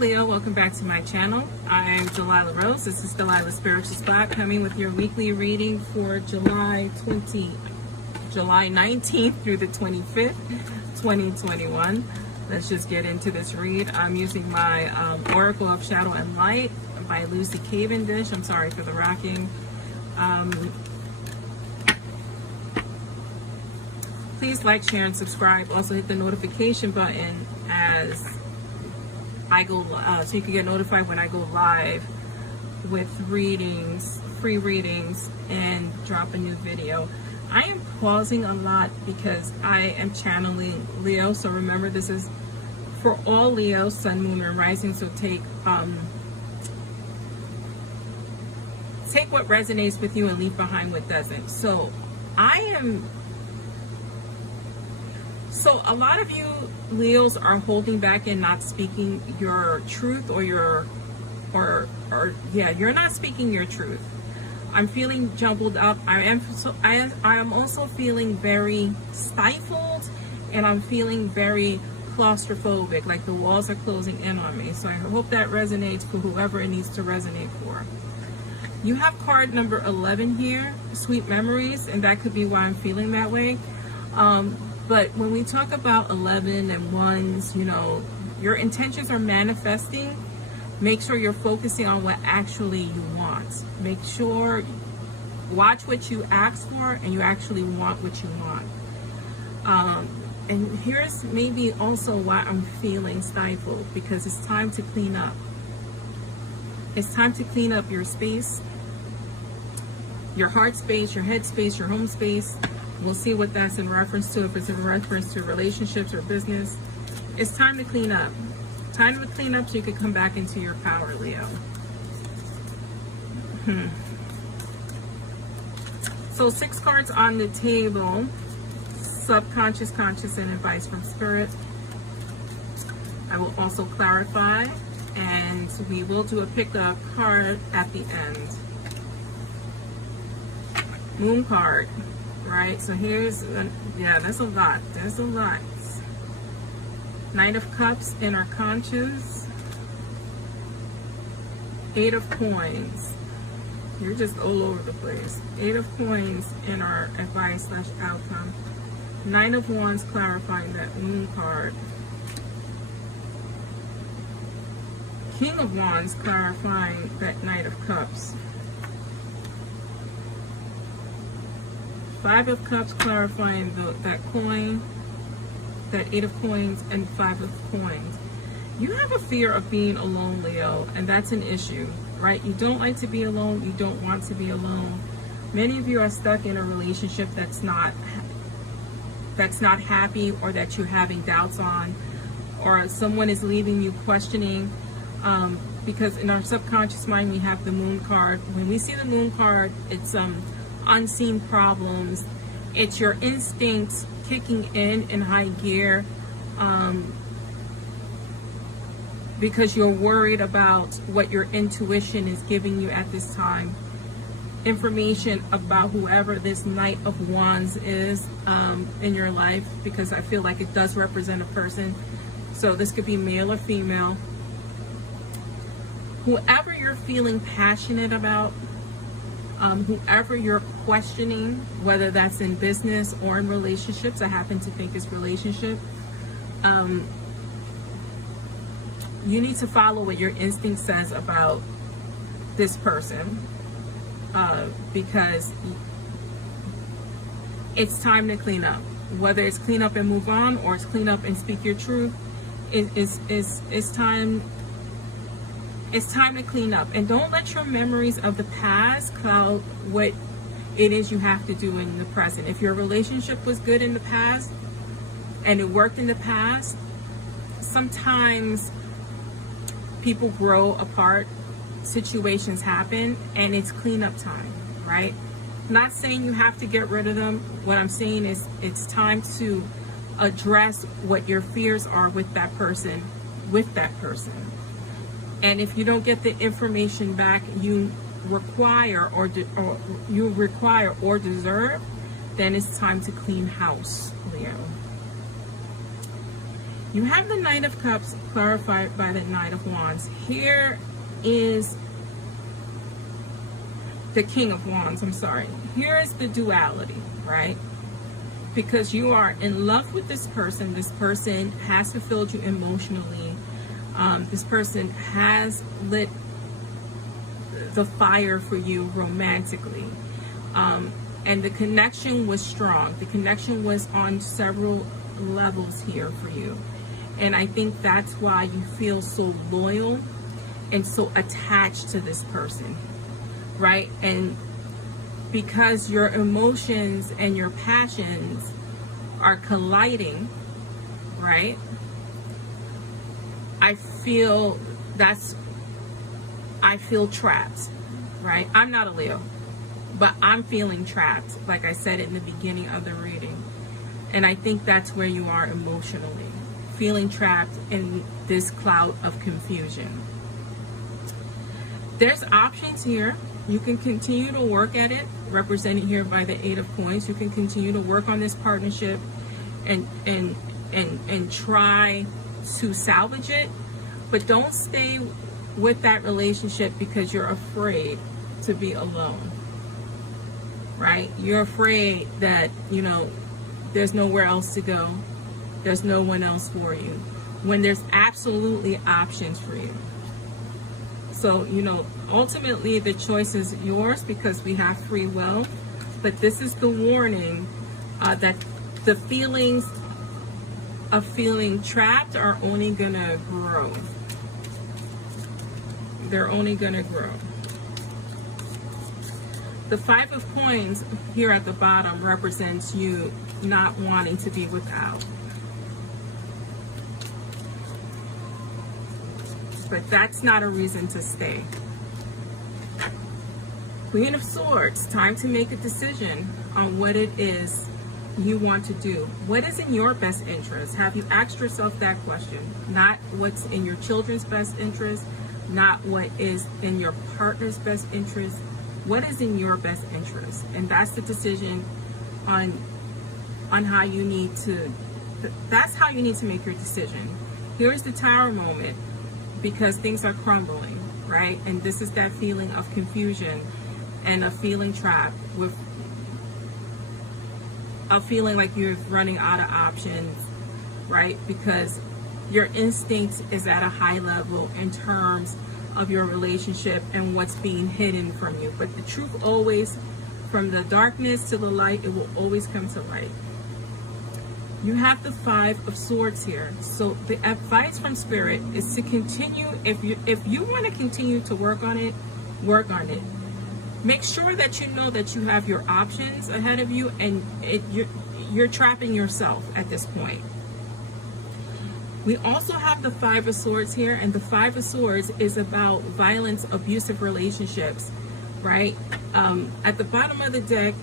Leo, welcome back to my channel. I'm Delilah Rose. This is Delilah Spiritual Spot, coming with your weekly reading for July 19th through the 25th, 2021. Let's just get into this read. I'm using my Oracle of Shadow and Light by Lucy Cavendish. I'm sorry for the rocking. Please like, share, and subscribe. Also hit the notification button as I go so you can get notified when I go live with readings, free readings, and drop a new video. I am pausing a lot because I am channeling Leo, so remember this is for all Leo, Sun, Moon, and Rising. So take what resonates with you and leave behind what doesn't. So a lot of you Leos are holding back and not speaking your truth, or you're not speaking your truth. I'm feeling jumbled up. I am also feeling very stifled, and I'm feeling very claustrophobic, like the walls are closing in on me. So I hope that resonates for whoever it needs to resonate for. You have card number 11 here, Sweet Memories, and that could be why I'm feeling that way. But when we talk about 11 and ones, you know, your intentions are manifesting. Make sure you're focusing on what actually you want. Make sure, watch what you ask for, and you actually want what you want. And here's maybe also why I'm feeling stifled, because it's time to clean up. It's time to clean up your space, your heart space, your head space, your home space. We'll see what that's in reference to, if it's in reference to relationships or business. It's time to clean up. Time to clean up so you can come back into your power, Leo. So 6 cards on the table. Subconscious, conscious, and advice from Spirit. I will also clarify, and we will do a pick-up card at the end. Moon card. Right, so here's, there's a lot. There's a lot. Knight of Cups, inner conscious. 8 of Coins. You're just all over the place. 8 of Coins, inner advice / outcome. 9 of Wands, clarifying that Moon card. King of Wands, clarifying that Knight of Cups. 5 of Cups, clarifying that coin, that 8 of Coins, and 5 of Coins. You have a fear of being alone, Leo, and that's an issue, right? You don't like to be alone. You don't want to be alone. Many of you are stuck in a relationship that's not happy, or that you're having doubts on, or someone is leaving you questioning, because in our subconscious mind we have the Moon card. When we see the Moon card, it's unseen problems. It's your instincts kicking in high gear, because you're worried about what your intuition is giving you at this time. Information about whoever this Knight of Wands is in your life, because I feel like it does represent a person. So this could be male or female. Whoever you're feeling passionate about, whoever you're questioning, whether that's in business or in relationships, I happen to think it's relationship, you need to follow what your instinct says about this person, because it's time to clean up. Whether it's clean up and move on, or it's clean up and speak your truth, it's time. It's time to clean up, and don't let your memories of the past cloud what it is you have to do in the present. If your relationship was good in the past and it worked in the past, sometimes people grow apart, situations happen, and it's cleanup time, right? Not saying you have to get rid of them. What I'm saying is it's time to address what your fears are with that person, And if you don't get the information back you require or deserve, then it's time to clean house, Leo. You have the Knight of Cups clarified by the Knight of Wands. Here is the King of Wands, I'm sorry. Here is the duality, right? Because you are in love with this person. This person has fulfilled you emotionally. This person has lit the fire for you romantically. And the connection was strong. The connection was on several levels here for you. And I think that's why you feel so loyal and so attached to this person, right? And because your emotions and your passions are colliding, right? I feel trapped, right? I'm not a Leo, but I'm feeling trapped, like I said in the beginning of the reading. And I think that's where you are emotionally, feeling trapped in this cloud of confusion. There's options here. You can continue to work at it, represented here by the Eight of Coins. You can continue to work on this partnership and try to salvage it, but don't stay with that relationship because you're afraid to be alone, right? You're afraid that, you know, there's nowhere else to go. There's no one else for you, when there's absolutely options for you. So, you know, ultimately the choice is yours because we have free will, but this is the warning that the feelings of feeling trapped are only gonna grow. They're only gonna grow. The Five of Coins here at the bottom represents you not wanting to be without. But that's not a reason to stay. Queen of Swords, time to make a decision on what it is you want to do. What is in your best interest? Have you asked yourself that question? Not what's in your children's best interest, not what is in your partner's best interest. What is in your best interest? And that's the decision on how you need to, that's how you need to make your decision. Here's the Tower moment, because things are crumbling, right? And this is that feeling of confusion and of feeling trapped, with a feeling like you're running out of options, right? Because your instinct is at a high level in terms of your relationship and what's being hidden from you. But the truth always, from the darkness to the light, it will always come to light. You have the Five of Swords here. So the advice from Spirit is to continue. If you want to continue to work on it, work on it. Make sure that you know that you have your options ahead of you, and you're trapping yourself at this point. We also have the Five of Swords here, and the Five of Swords is about violence, abusive relationships, right? At the bottom of the deck,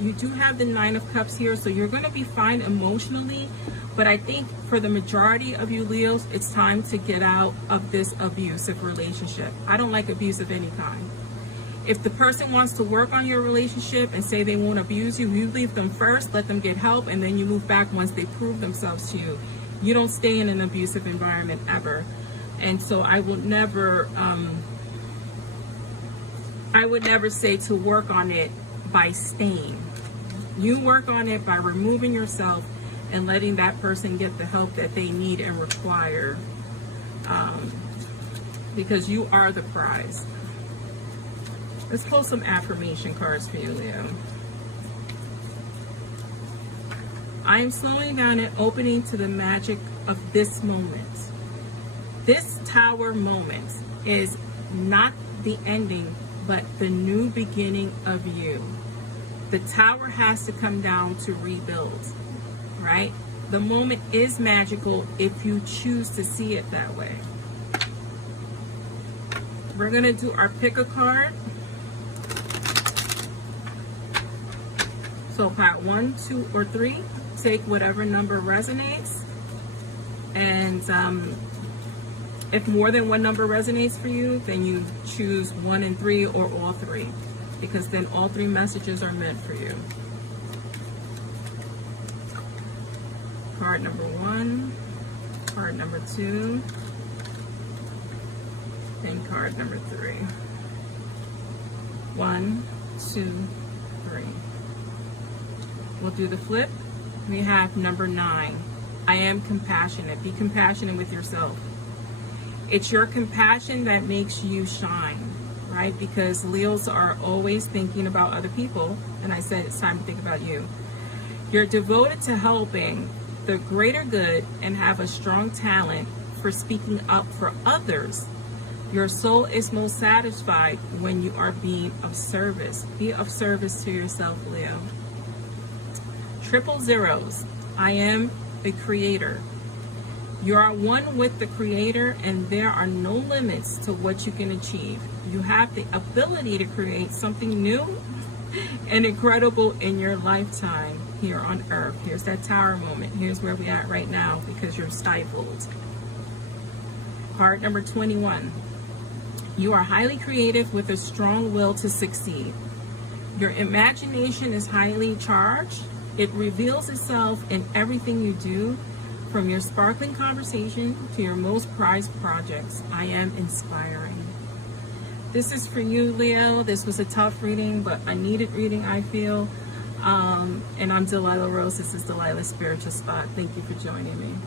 you do have the Nine of Cups here, so you're going to be fine emotionally, but I think for the majority of you Leos, it's time to get out of this abusive relationship. I don't like abuse of any kind. If the person wants to work on your relationship and say they won't abuse you, you leave them first, let them get help, and then you move back once they prove themselves to you. You don't stay in an abusive environment ever. And so I would never say to work on it by staying. You work on it by removing yourself and letting that person get the help that they need and require, because you are the prize. Let's pull some affirmation cards for you, Leo. I am slowing down and opening to the magic of this moment. This Tower moment is not the ending, but the new beginning of you. The Tower has to come down to rebuild, right? The moment is magical if you choose to see it that way. We're going to do our Pickacard. So part 1, 2, or 3. Take whatever number resonates, and if more than one number resonates for you, then you choose 1 and 3 or all 3, because then all 3 messages are meant for you. Card number 1, Card number 2. And card number 3. 1, 2, 3. We'll do the flip. We have number 9. I am compassionate. Be compassionate with yourself. It's your compassion that makes you shine, right? Because Leos are always thinking about other people. And I said it's time to think about you. You're devoted to helping the greater good and have a strong talent for speaking up for others. Your soul is most satisfied when you are being of service. Be of service to yourself, Leo. 000. I am a creator. You are one with the Creator, and there are no limits to what you can achieve. You have the ability to create something new and incredible in your lifetime here on Earth. Here's that Tower moment. Here's where we're at right now because you're stifled. Card number 21. You are highly creative with a strong will to succeed. Your imagination is highly charged. It reveals itself in everything you do, from your sparkling conversation to your most prized projects. I am inspiring. This is for you, Leo. This was a tough reading, but a needed reading, I feel. And I'm Delilah Rose. This is Delilah's Spiritual Spot. Thank you for joining me.